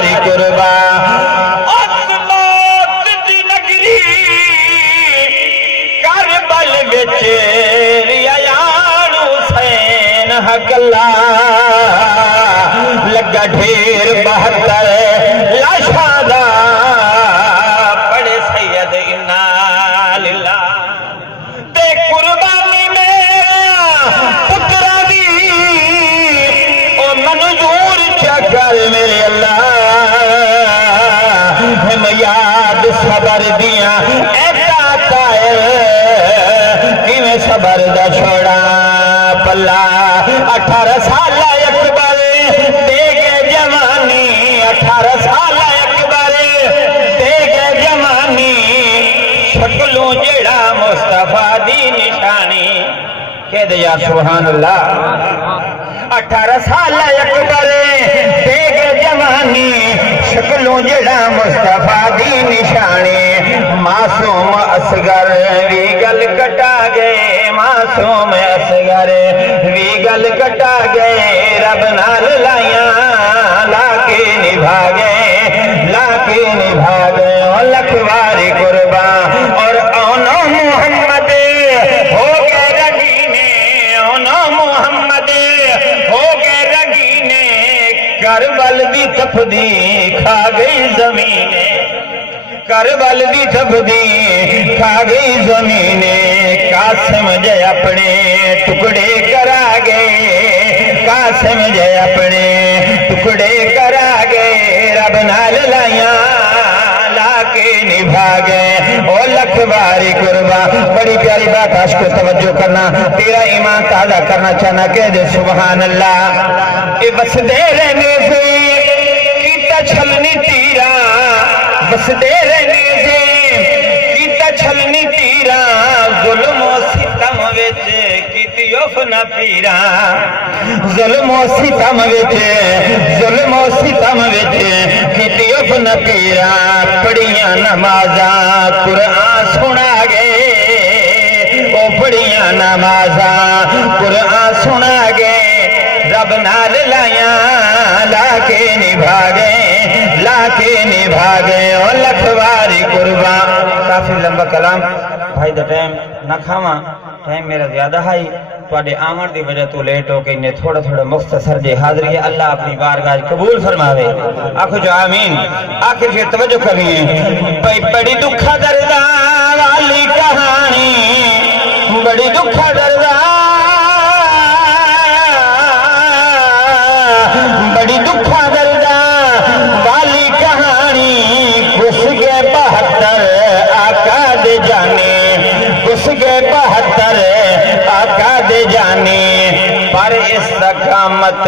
باری قربان موت دی نگری کربل وچ ریان حسین حق اللہ لگا ڈھیر 72 لاشاں دا پڑے سید انا للہ تے قربانی میرا پترا دی او منظور چکر میرے اللہ ہم یاد صبر دیاں ایتا تائر کیویں صبر دا چھوڑا پلا 18 سال اکبر دے گے جوانی 18 سال اکبر دے گے جوانی شکلوں جڑا مصطفیٰ دی نشانی کہہ دے یا سبحان اللہ 18 سال اکبر دے گے جوانی شکلوں جڑا مصطفیٰ دی نشانی معصوم اصغر وی گل کٹا گئے معصوم اصغر وی گل کٹا گئے رب نال لائیاں لا کے نبھا گئے اور لکھ واری قربان اور اونو محمد ہو گئے رگینے اونو محمد ہو گئے رگینے کربل دی تفدی کھا گئی زمین کربل دی تفدی کھا گئی زمین قاسم جے اپنے ٹکڑے کرا گئے قاسم جے اپنے ٹکڑے کرا گئے رب نال لائیاں لا کے نبھا گئے او لکھ باری قربان بڑی پیاری بات عشق توجہ کرنا تیرا ایمان تازہ کرنا چاہنا کہہ دے سبحان اللہ اے بس دے رہنے سے کیتا چھلنی تیرا بس دے رہنے سے کیتا چھلنی تیرا ظلم و ستم وچ کیتی افنا پیرا ظلم و ستم وچ ظلم و ستم وچ کیتی افنا پیرا پڑھیاں نمازاں قرآن سنا گئے او پڑھیاں نمازاں قرآن سنا گئے رب نال لائیاں لا کے نبھا گئے اور لکھ واری قربان کافی لمبا کلام بھائی دا ٹائم نہ کھاواں ٹائم میرا زیادہ ہے تواڈے آمن دی وجہ تو لیٹ ہو کے انہیں تھوڑا تھوڑا مختصر جے حاضری ہے اللہ اپنی بارگاہ قبول فرماوے آخو جو آمین آخر سے توجہ کریے بڑی دکھا دردہ والی کہانی بڑی دکھا دردہ بڑی دکھا دردہ والی کہانی گھس گئے 72 آقا دے جانے گھس گئے 72 آقا دے جانے پر استقامت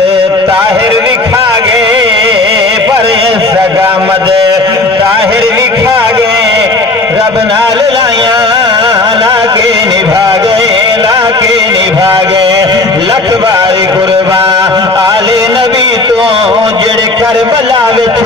طاہر لکھا گئے پر استقامت طاہر لکھا گئے رب نال لائیاں لا کے نبھا گئے لکھ باری قربان آل نبی تو جڑ کربلا وچ